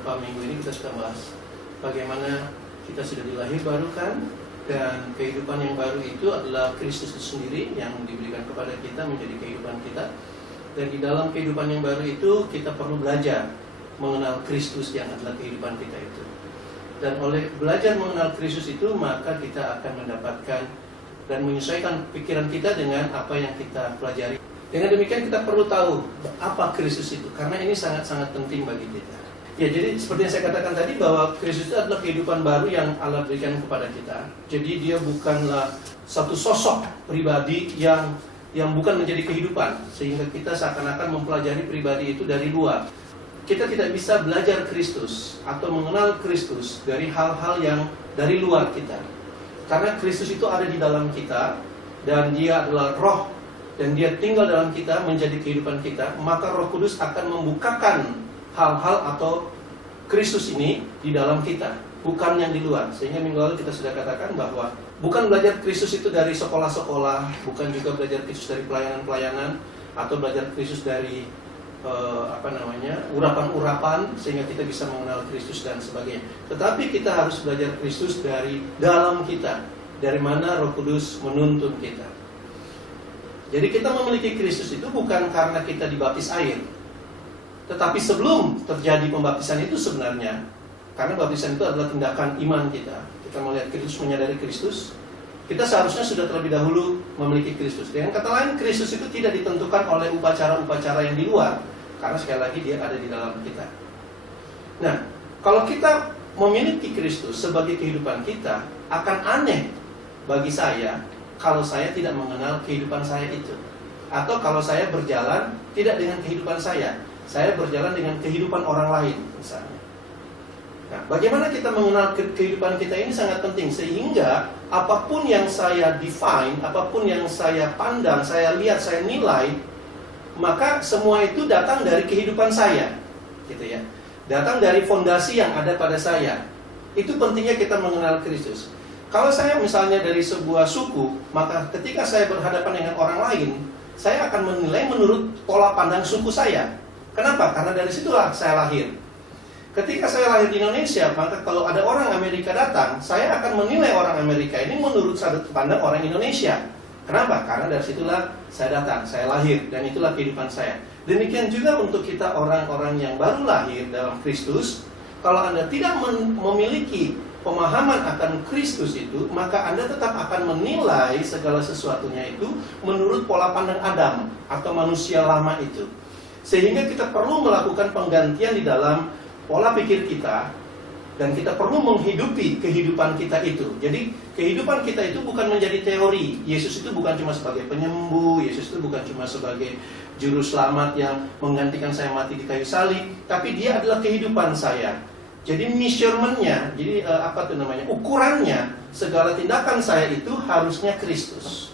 beberapa minggu ini kita sudah bahas bagaimana kita sudah dilahirbarukan, dan kehidupan yang baru itu adalah Kristus itu sendiri yang diberikan kepada kita menjadi kehidupan kita. Dan di dalam kehidupan yang baru itu kita perlu belajar mengenal Kristus yang adalah kehidupan kita itu. Dan oleh belajar mengenal Kristus itu, maka kita akan mendapatkan dan menyesuaikan pikiran kita dengan apa yang kita pelajari. Dengan demikian kita perlu tahu apa Kristus itu, karena ini sangat-sangat penting bagi kita. Ya, jadi seperti yang saya katakan tadi, bahwa Kristus itu adalah kehidupan baru yang Allah berikan kepada kita. Jadi dia bukanlah satu sosok pribadi yang bukan menjadi kehidupan, sehingga kita seakan-akan mempelajari pribadi itu dari luar. Kita tidak bisa belajar Kristus atau mengenal Kristus dari hal-hal yang dari luar kita. Karena Kristus itu ada di dalam kita, dan dia adalah roh, dan dia tinggal dalam kita menjadi kehidupan kita. Maka Roh Kudus akan membukakan hal-hal atau Kristus ini di dalam kita, bukan yang di luar. Sehingga minggu lalu kita sudah katakan bahwa bukan belajar Kristus itu dari sekolah-sekolah, bukan juga belajar Kristus dari pelayanan-pelayanan, atau belajar Kristus dari urapan-urapan sehingga kita bisa mengenal Kristus dan sebagainya. Tetapi kita harus belajar Kristus dari dalam kita, dari mana Roh Kudus menuntun kita. Jadi kita memiliki Kristus itu bukan karena kita dibaptis air, tetapi sebelum terjadi pembaptisan itu sebenarnya, karena baptisan itu adalah tindakan iman kita. Kita melihat Kristus, menyadari Kristus, kita seharusnya sudah terlebih dahulu memiliki Kristus. Dengan kata lain, Kristus itu tidak ditentukan oleh upacara-upacara yang di luar, karena sekali lagi dia ada di dalam kita. Nah, kalau kita memiliki Kristus sebagai kehidupan kita, akan aneh bagi saya kalau saya tidak mengenal kehidupan saya itu, atau kalau saya berjalan tidak dengan kehidupan saya berjalan dengan kehidupan orang lain misalnya. Nah, bagaimana kita mengenal kehidupan kita ini sangat penting, sehingga apapun yang saya define, apapun yang saya pandang, saya lihat, saya nilai, maka semua itu datang dari kehidupan saya, gitu ya. Datang dari fondasi yang ada pada saya. Itu pentingnya kita mengenal Kristus. Kalau saya misalnya dari sebuah suku, maka ketika saya berhadapan dengan orang lain, saya akan menilai menurut pola pandang suku saya. Kenapa? Karena dari situlah saya lahir. Ketika saya lahir di Indonesia, maka kalau ada orang Amerika datang, saya akan menilai orang Amerika ini menurut sudut pandang orang Indonesia. Kenapa? Karena dari situlah saya datang, saya lahir, dan itulah kehidupan saya. Demikian juga untuk kita orang-orang yang baru lahir dalam Kristus. Kalau Anda tidak memiliki pemahaman akan Kristus itu, maka Anda tetap akan menilai segala sesuatunya itu menurut pola pandang Adam atau manusia lama itu. Sehingga kita perlu melakukan penggantian di dalam pola pikir kita, dan kita perlu menghidupi kehidupan kita itu. Jadi kehidupan kita itu bukan menjadi teori. Yesus itu bukan cuma sebagai penyembuh, Yesus itu bukan cuma sebagai juru selamat yang menggantikan saya mati di kayu salib, tapi dia adalah kehidupan saya. Jadi measurement-nya, jadi ukurannya, segala tindakan saya itu harusnya Kristus.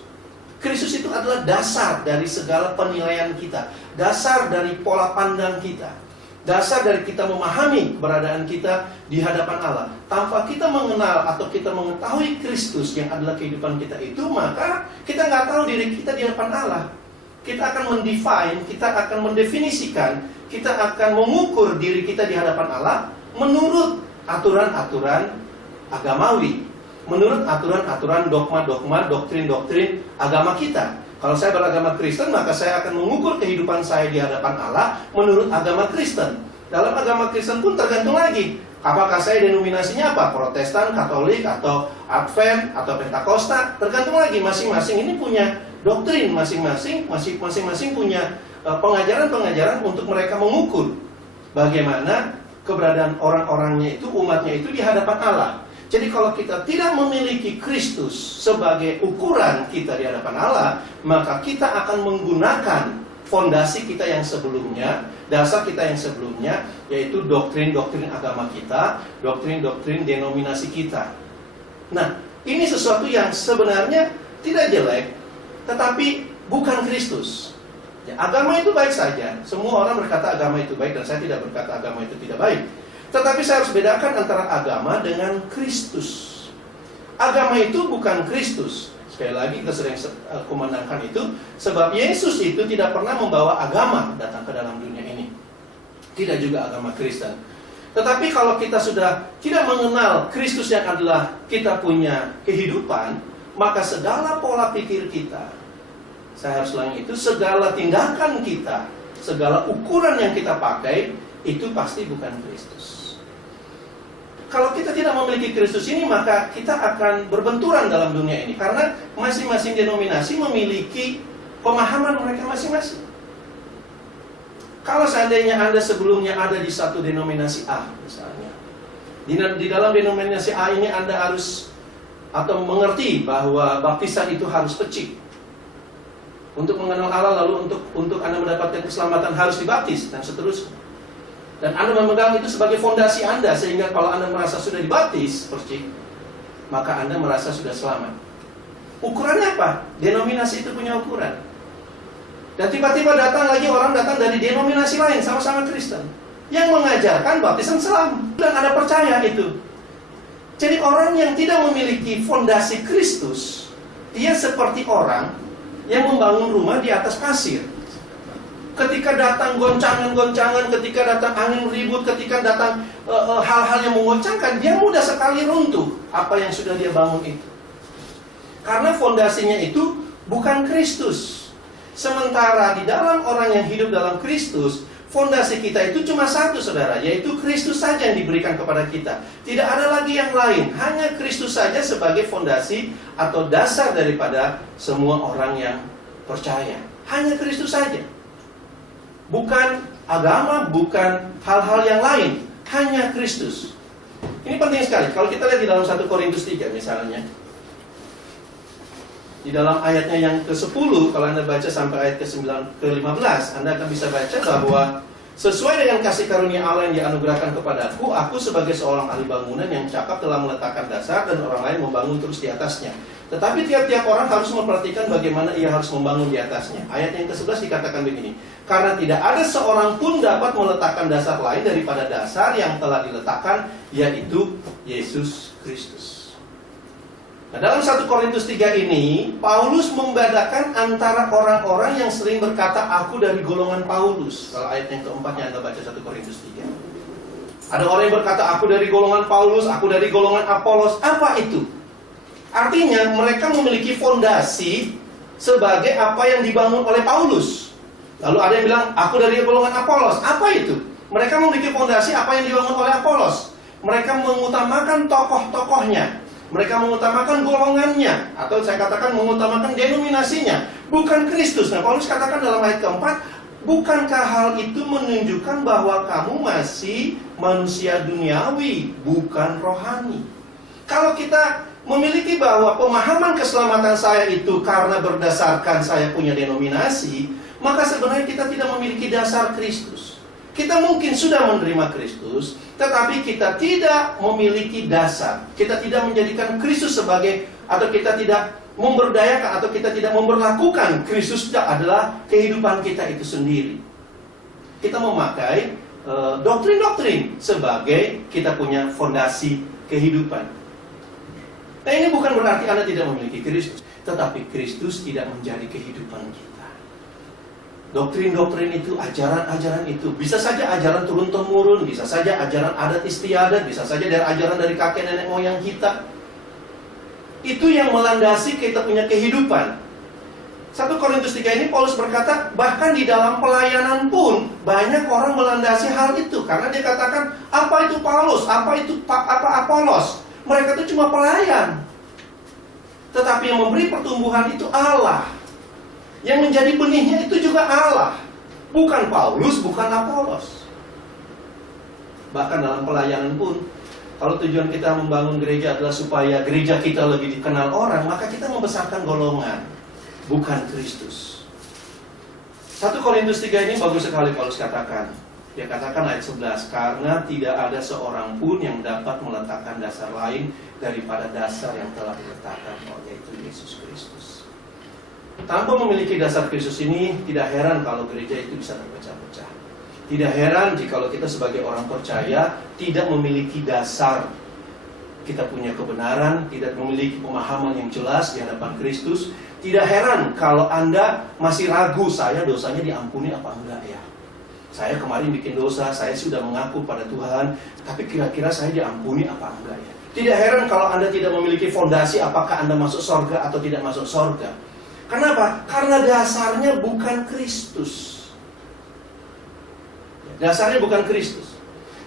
Kristus itu adalah dasar dari segala penilaian kita, dasar dari pola pandang kita, dasar dari kita memahami keberadaan kita di hadapan Allah. Tanpa kita mengenal atau kita mengetahui Kristus yang adalah kehidupan kita itu, maka kita nggak tahu diri kita di hadapan Allah. Kita akan mendefine, kita akan mendefinisikan, kita akan mengukur diri kita di hadapan Allah menurut aturan-aturan agamawi, menurut aturan-aturan dogma-dogma, doktrin-doktrin agama kita. Kalau saya beragama Kristen, maka saya akan mengukur kehidupan saya di hadapan Allah menurut agama Kristen. Dalam agama Kristen pun tergantung lagi, apakah saya denominasinya apa? Protestan, Katolik, atau Advent, atau Pentakosta. Tergantung lagi, masing-masing ini punya doktrin masing-masing, masing-masing punya pengajaran-pengajaran untuk mereka mengukur bagaimana keberadaan orang-orangnya itu, umatnya itu di hadapan Allah. Jadi kalau kita tidak memiliki Kristus sebagai ukuran kita di hadapan Allah, maka kita akan menggunakan fondasi kita yang sebelumnya, dasar kita yang sebelumnya, yaitu doktrin-doktrin agama kita, doktrin-doktrin denominasi kita. Nah, ini sesuatu yang sebenarnya tidak jelek, tetapi bukan Kristus. Ya, agama itu baik saja. Semua orang berkata agama itu baik, dan saya tidak berkata agama itu tidak baik. Tetapi saya harus bedakan antara agama dengan Kristus. Agama itu bukan Kristus. Sekali lagi kita sering kumandangkan itu, sebab Yesus itu tidak pernah membawa agama datang ke dalam dunia ini. Tidak juga agama Kristen. Tetapi kalau kita sudah tidak mengenal Kristus yang adalah kita punya kehidupan, maka segala pola pikir kita, saya harus ulangi itu, segala tindakan kita, segala ukuran yang kita pakai, itu pasti bukan Kristus. Kalau kita tidak memiliki Kristus ini, maka kita akan berbenturan dalam dunia ini. Karena masing-masing denominasi memiliki pemahaman mereka masing-masing. Kalau seandainya Anda sebelumnya ada di satu denominasi A misalnya, di dalam denominasi A ini Anda harus atau mengerti bahwa baptisan itu harus pecik. Untuk mengenal Allah, lalu untuk Anda mendapatkan keselamatan harus dibaptis dan seterusnya. Dan Anda memegang itu sebagai fondasi Anda, sehingga kalau Anda merasa sudah dibaptis percik, maka Anda merasa sudah selamat. Ukurannya apa? Denominasi itu punya ukuran. Dan tiba-tiba datang dari denominasi lain, sama-sama Kristen, yang mengajarkan baptisan selam. Dan Anda percaya itu. Jadi orang yang tidak memiliki fondasi Kristus, dia seperti orang yang membangun rumah di atas pasir. Ketika datang goncangan-goncangan, ketika datang angin ribut, ketika datang hal-hal yang menggoncangkan, dia mudah sekali runtuh apa yang sudah dia bangun itu. Karena fondasinya itu bukan Kristus. Sementara di dalam orang yang hidup dalam Kristus, fondasi kita itu cuma satu, saudara, yaitu Kristus saja yang diberikan kepada kita. Tidak ada lagi yang lain, hanya Kristus saja sebagai fondasi atau dasar daripada semua orang yang percaya. Hanya Kristus saja. Bukan agama, bukan hal-hal yang lain, hanya Kristus. Ini penting sekali. Kalau kita lihat di dalam 1 Korintus 3 misalnya, di dalam ayatnya yang ke-10, kalau Anda baca sampai ayat ke-15, Anda akan bisa baca bahwa sesuai dengan kasih karunia Allah yang dianugerahkan kepadaku, aku sebagai seorang ahli bangunan yang cakap telah meletakkan dasar dan orang lain membangun terus di atasnya. Tetapi tiap-tiap orang harus memperhatikan bagaimana ia harus membangun di atasnya. Ayat yang ke-11 dikatakan begini, karena tidak ada seorang pun dapat meletakkan dasar lain daripada dasar yang telah diletakkan, yaitu Yesus Kristus. Nah, dalam 1 Korintus 3 ini, Paulus membedakan antara orang-orang yang sering berkata, aku dari golongan Paulus. Kalau ayat yang keempatnya Anda baca 1 Korintus 3. Ada orang yang berkata, aku dari golongan Paulus, aku dari golongan Apolos. Apa itu? Artinya, mereka memiliki fondasi sebagai apa yang dibangun oleh Paulus. Lalu ada yang bilang, aku dari golongan Apolos. Apa itu? Mereka memiliki fondasi apa yang dibangun oleh Apolos. Mereka mengutamakan tokoh-tokohnya. Mereka mengutamakan golongannya, atau saya katakan mengutamakan denominasinya, bukan Kristus. Nah, Paulus katakan dalam ayat keempat, bukankah hal itu menunjukkan bahwa kamu masih manusia duniawi, bukan rohani? Kalau kita memiliki bahwa pemahaman keselamatan saya itu karena berdasarkan saya punya denominasi, maka sebenarnya kita tidak memiliki dasar Kristus. Kita mungkin sudah menerima Kristus, tetapi kita tidak memiliki dasar. Kita tidak menjadikan Kristus sebagai, atau kita tidak memberdayakan, atau kita tidak memberlakukan Kristus adalah kehidupan kita itu sendiri. Kita memakai doktrin-doktrin sebagai kita punya fondasi kehidupan. Nah, ini bukan berarti Anda tidak memiliki Kristus, tetapi Kristus tidak menjadi kehidupan kita. Doktrin-doktrin itu, ajaran-ajaran itu, bisa saja ajaran turun-temurun, bisa saja ajaran adat istiadat, bisa saja dari ajaran dari kakek nenek moyang kita. Itu yang melandasi kita punya kehidupan. 1 Korintus 3 ini Paulus berkata, bahkan di dalam pelayanan pun banyak orang melandasi hal itu. Karena dia katakan, apa itu Paulus, apa Apolos? Mereka itu cuma pelayan. Tetapi yang memberi pertumbuhan itu Allah. Yang menjadi benihnya itu juga Allah, bukan Paulus, bukan Apolos. Bahkan dalam pelayanan pun, kalau tujuan kita membangun gereja adalah supaya gereja kita lebih dikenal orang, maka kita membesarkan golongan, bukan Kristus. 1 Korintus 3 ini bagus sekali Paulus katakan. Dia katakan ayat 11, karena tidak ada seorang pun yang dapat meletakkan dasar lain daripada dasar yang telah diletakkan, yaitu Yesus Kristus. Tanpa memiliki dasar Kristus ini, tidak heran kalau gereja itu bisa terpecah-pecah. Tidak heran jika kita sebagai orang percaya tidak memiliki dasar. Kita punya kebenaran, tidak memiliki pemahaman yang jelas di hadapan Kristus. Tidak heran kalau Anda masih ragu, saya dosanya diampuni apa enggak ya? Saya kemarin bikin dosa, saya sudah mengaku pada Tuhan, tapi kira-kira saya diampuni apa enggak ya? Tidak heran kalau Anda tidak memiliki fondasi apakah Anda masuk sorga atau tidak masuk sorga. Kenapa? Karena dasarnya bukan Kristus. Dasarnya bukan Kristus.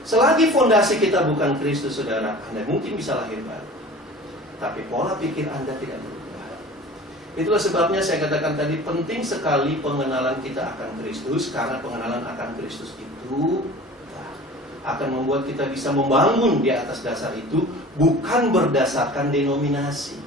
Selagi fondasi kita bukan Kristus, saudara, Anda mungkin bisa lahir baru, tapi pola pikir Anda tidak berubah. Itulah sebabnya saya katakan tadi, penting sekali pengenalan kita akan Kristus, karena pengenalan akan Kristus itu akan membuat kita bisa membangun di atas dasar itu, bukan berdasarkan denominasi,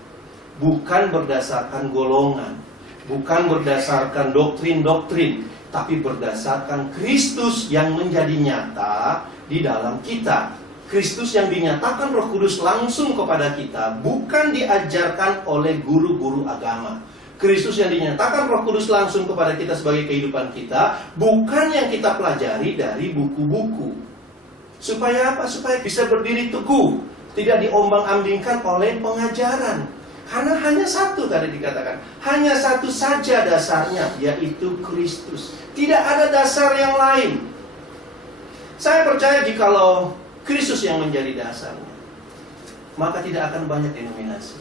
bukan berdasarkan golongan, bukan berdasarkan doktrin-doktrin, tapi berdasarkan Kristus yang menjadi nyata di dalam kita. Kristus yang dinyatakan Roh Kudus langsung kepada kita, bukan diajarkan oleh guru-guru agama. Kristus yang dinyatakan Roh Kudus langsung kepada kita sebagai kehidupan kita, bukan yang kita pelajari dari buku-buku. Supaya apa? Supaya bisa berdiri teguh, tidak diombang-ambingkan oleh pengajaran. Karena hanya satu tadi dikatakan, hanya satu saja dasarnya, yaitu Kristus. Tidak ada dasar yang lain. Saya percaya jikalau Kristus yang menjadi dasarnya, maka tidak akan banyak denominasi.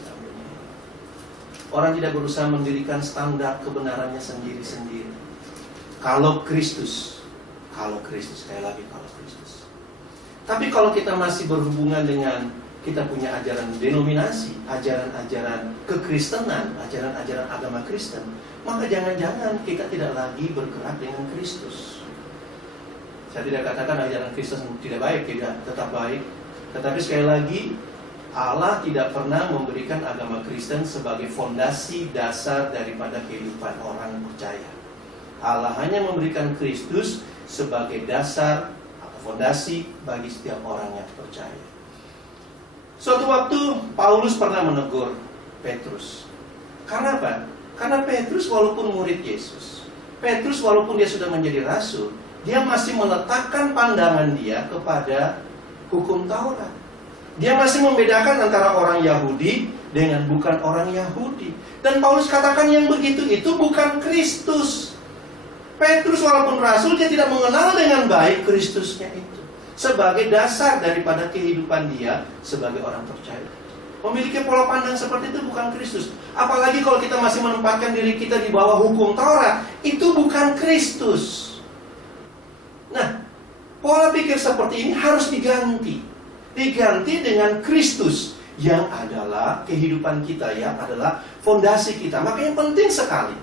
Orang tidak berusaha mendirikan standar kebenarannya sendiri-sendiri. Kalau Kristus, sekali lagi kalau Kristus. Tapi kalau kita masih berhubungan dengan kita punya ajaran denominasi, ajaran-ajaran kekristenan, ajaran-ajaran agama Kristen, maka jangan-jangan kita tidak lagi bergerak dengan Kristus. Saya tidak katakan ajaran Kristen tidak baik, tidak, tetap baik. Tetapi sekali lagi, Allah tidak pernah memberikan agama Kristen sebagai fondasi dasar daripada kehidupan orang percaya. Allah hanya memberikan Kristus sebagai dasar atau fondasi bagi setiap orang yang percaya. Suatu waktu Paulus pernah menegur Petrus. Karena apa? Karena Petrus walaupun murid Yesus, Petrus walaupun dia sudah menjadi rasul, dia masih meletakkan pandangan dia kepada hukum Taurat. Dia masih membedakan antara orang Yahudi dengan bukan orang Yahudi. Dan Paulus katakan yang begitu itu bukan Kristus. Petrus walaupun rasul, dia tidak mengenal dengan baik Kristusnya itu sebagai dasar daripada kehidupan dia sebagai orang percaya. Memiliki pola pandang seperti itu bukan Kristus. Apalagi kalau kita masih menempatkan diri kita di bawah hukum Taurat, itu bukan Kristus. Nah, pola pikir seperti ini harus diganti. Diganti dengan Kristus yang adalah kehidupan kita, yang adalah fondasi kita. Makanya penting sekali.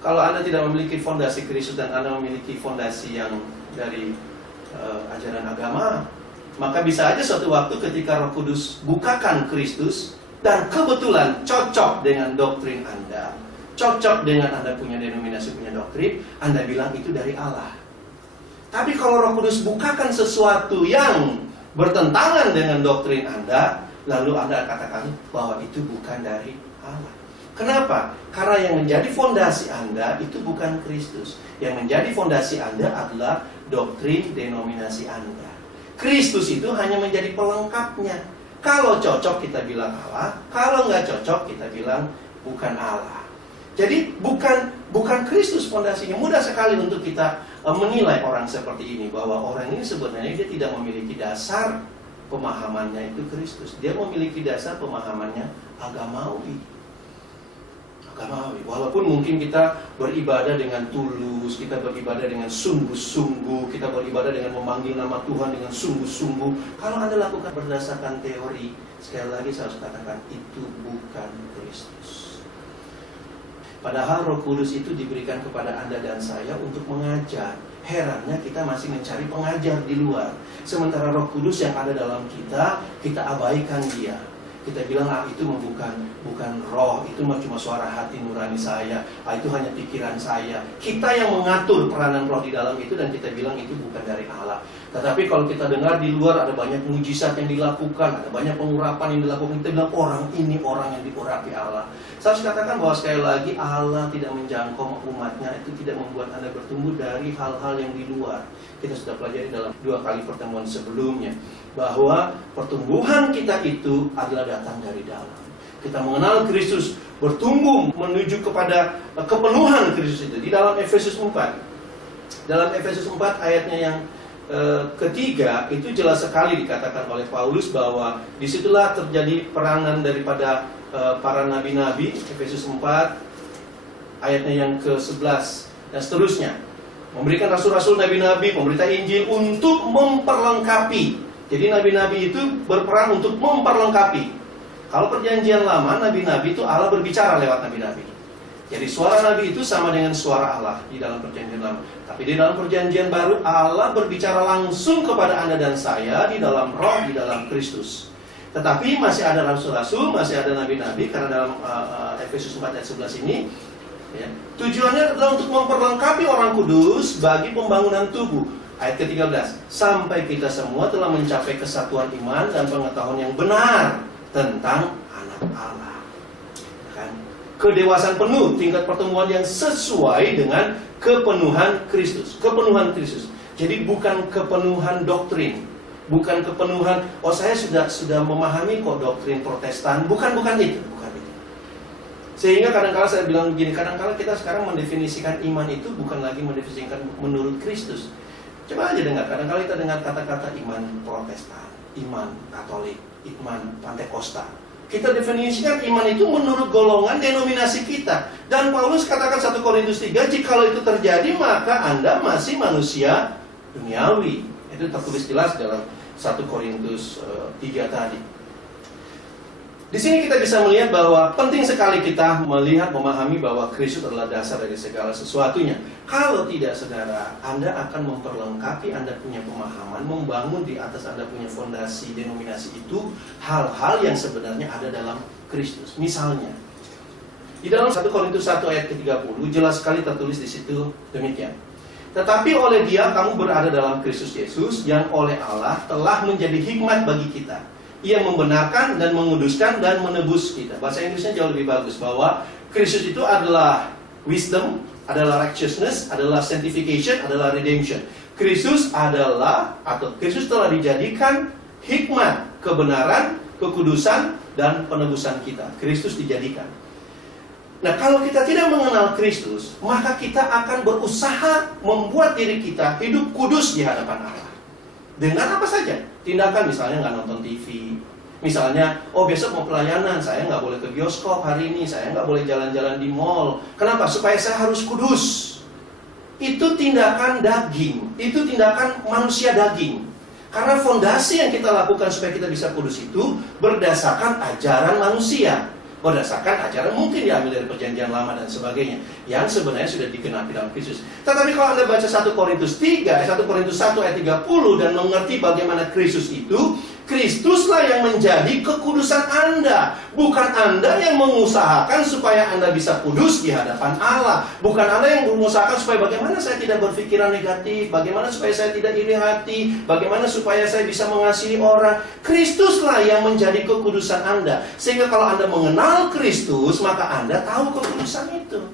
Kalau Anda tidak memiliki fondasi Kristus dan Anda memiliki fondasi yang dari ajaran agama, maka bisa aja suatu waktu ketika Roh Kudus bukakan Kristus dan kebetulan cocok dengan doktrin Anda, cocok dengan Anda punya denominasi, punya doktrin, Anda bilang itu dari Allah. Tapi kalau Roh Kudus bukakan sesuatu yang bertentangan dengan doktrin Anda, lalu Anda katakan bahwa itu bukan dari Allah. Kenapa? Karena yang menjadi fondasi Anda itu bukan Kristus. Yang menjadi fondasi Anda adalah doktrin denominasi Anda. Kristus itu hanya menjadi pelengkapnya. Kalau cocok kita bilang Allah, kalau nggak cocok kita bilang bukan Allah. Jadi bukan Kristus fondasinya. Mudah sekali untuk kita menilai orang seperti ini, bahwa orang ini sebenarnya dia tidak memiliki dasar pemahamannya itu Kristus. Dia memiliki dasar pemahamannya agamawi. Walaupun mungkin kita beribadah dengan tulus, kita beribadah dengan sungguh-sungguh, kita beribadah dengan memanggil nama Tuhan dengan sungguh-sungguh. Kalau Anda lakukan berdasarkan teori, sekali lagi saya harus katakan itu bukan Kristus. Padahal Roh Kudus itu diberikan kepada Anda dan saya untuk mengajar. Herannya kita masih mencari pengajar di luar. Sementara Roh Kudus yang ada dalam kita abaikan dia. Kita bilang itu bukan roh, itu cuma suara hati nurani saya, itu hanya pikiran saya. Kita yang mengatur peranan roh di dalam itu dan kita bilang itu bukan dari Allah. Tetapi kalau kita dengar di luar ada banyak mujizat yang dilakukan, ada banyak pengurapan yang dilakukan, kita bilang orang ini orang yang diurapi Allah. Saya harus katakan bahwa sekali lagi Allah tidak menjangkau umatnya, itu tidak membuat Anda bertumbuh dari hal-hal yang di luar. Kita sudah pelajari dalam 2 kali pertemuan sebelumnya bahwa pertumbuhan kita itu adalah datang dari dalam. Kita mengenal Kristus, bertumbuh menuju kepada kepenuhan Kristus itu. Di dalam Efesus 4 Dalam Efesus 4 ayatnya yang ketiga, itu jelas sekali dikatakan oleh Paulus bahwa disitulah terjadi peranan daripada para nabi-nabi. Efesus 4 ayatnya yang ke-11 dan seterusnya. Memberikan rasul-rasul, nabi-nabi, pemberita Injil untuk memperlengkapi. Jadi nabi-nabi itu berperan untuk memperlengkapi. Kalau perjanjian lama, nabi-nabi itu Allah berbicara lewat nabi-nabi. Jadi suara nabi itu sama dengan suara Allah di dalam perjanjian lama. Tapi di dalam perjanjian baru, Allah berbicara langsung kepada Anda dan saya di dalam roh, di dalam Kristus. Tetapi masih ada rasul-rasul, masih ada nabi-nabi. Karena dalam Efesus 4 ayat 11 ini ya, tujuannya adalah untuk memperlengkapi orang kudus bagi pembangunan tubuh. Ayat ke-13, sampai kita semua telah mencapai kesatuan iman dan pengetahuan yang benar tentang anak Allah. Kan? Kedewasaan penuh, tingkat pertumbuhan yang sesuai dengan kepenuhan Kristus. Kepenuhan Kristus. Jadi bukan kepenuhan doktrin, bukan kepenuhan, oh saya sudah memahami kok doktrin Protestan, bukan itu. Sehingga kadang-kala saya bilang begini, kadang-kala kita sekarang mendefinisikan iman itu bukan lagi mendefinisikan menurut Kristus. Coba aja dengar, kadang-kala kita dengar kata-kata iman Protestan, iman Katolik, iman Pantekosta. Kita definisikan iman itu menurut golongan denominasi kita. Dan Paulus katakan 1 Korintus 3, jikalau itu terjadi maka Anda masih manusia duniawi. Itu tertulis jelas dalam 1 Korintus 3 tadi. Di sini kita bisa melihat bahwa penting sekali kita melihat, memahami bahwa Kristus adalah dasar dari segala sesuatunya. Kalau tidak, saudara, Anda akan memperlengkapi Anda punya pemahaman, membangun di atas Anda punya fondasi denominasi itu hal-hal yang sebenarnya ada dalam Kristus. Misalnya, di dalam 1 Korintus 1 ayat ke-30 jelas sekali tertulis di situ demikian. Tetapi oleh Dia kamu berada dalam Kristus Yesus, yang oleh Allah telah menjadi hikmat bagi kita. Ia membenarkan dan menguduskan dan menebus kita. Bahasa Inggrisnya jauh lebih bagus, bahwa Kristus itu adalah wisdom, adalah righteousness, adalah sanctification, adalah redemption. Kristus adalah, atau Kristus telah dijadikan hikmat, kebenaran, kekudusan, dan penebusan kita. Kristus dijadikan. Nah, kalau kita tidak mengenal Kristus, maka kita akan berusaha membuat diri kita hidup kudus di hadapan Allah. Dengan apa saja? Tindakan, misalnya nggak nonton TV. Misalnya, oh besok mau pelayanan, saya nggak boleh ke bioskop hari ini, saya nggak boleh jalan-jalan di mall. Kenapa? Supaya saya harus kudus. Itu tindakan daging, itu tindakan manusia daging. Karena fondasi yang kita lakukan supaya kita bisa kudus itu berdasarkan ajaran manusia, berdasarkan ajaran mungkin diambil dari perjanjian lama dan sebagainya, yang sebenarnya sudah digenapi dalam Kristus. Tetapi kalau Anda baca 1 Korintus 3, 1 Korintus 1 ayat 30 dan mengerti bagaimana Kristus itu, Kristuslah yang menjadi kekudusan Anda. Bukan Anda yang mengusahakan supaya Anda bisa kudus di hadapan Allah. Bukan Anda yang mengusahakan supaya bagaimana saya tidak berpikiran negatif, bagaimana supaya saya tidak iri hati, bagaimana supaya saya bisa mengasihi orang. Kristuslah yang menjadi kekudusan Anda. Sehingga kalau Anda mengenal Kristus, maka Anda tahu kekudusan itu.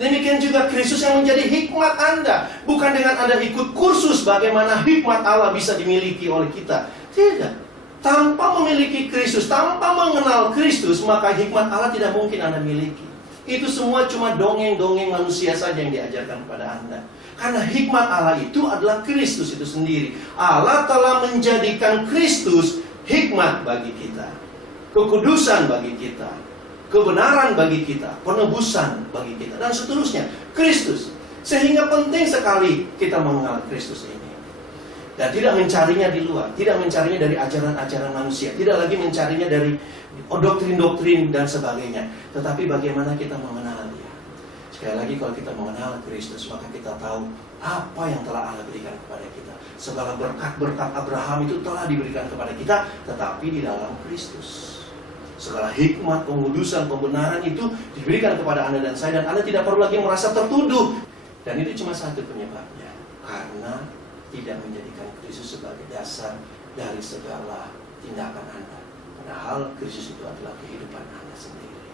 Demikian juga Kristus yang menjadi hikmat Anda. Bukan dengan Anda ikut kursus bagaimana hikmat Allah bisa dimiliki oleh kita. Tidak. Tanpa memiliki Kristus, tanpa mengenal Kristus, maka hikmat Allah tidak mungkin Anda miliki. Itu semua cuma dongeng-dongeng manusia saja yang diajarkan kepada Anda. Karena hikmat Allah itu adalah Kristus itu sendiri. Allah telah menjadikan Kristus hikmat bagi kita, kekudusan bagi kita, kebenaran bagi kita, penebusan bagi kita, dan seterusnya. Kristus. Sehingga penting sekali kita mengenal Kristus ini. Dan tidak mencarinya di luar, tidak mencarinya dari ajaran-ajaran manusia, tidak lagi mencarinya dari doktrin-doktrin dan sebagainya. Tetapi bagaimana kita mengenal Dia. Sekali lagi, kalau kita mengenal Kristus, maka kita tahu apa yang telah Allah berikan kepada kita. Segala berkat-berkat Abraham itu telah diberikan kepada kita, tetapi di dalam Kristus. Segala hikmat, pengudusan, pembenaran itu diberikan kepada Anda dan saya, dan Anda tidak perlu lagi merasa tertuduh. Dan itu cuma satu penyebabnya, karena tidak menjadikan Kristus sebagai dasar dari segala tindakan Anda. Padahal Kristus itu adalah kehidupan Anda sendiri.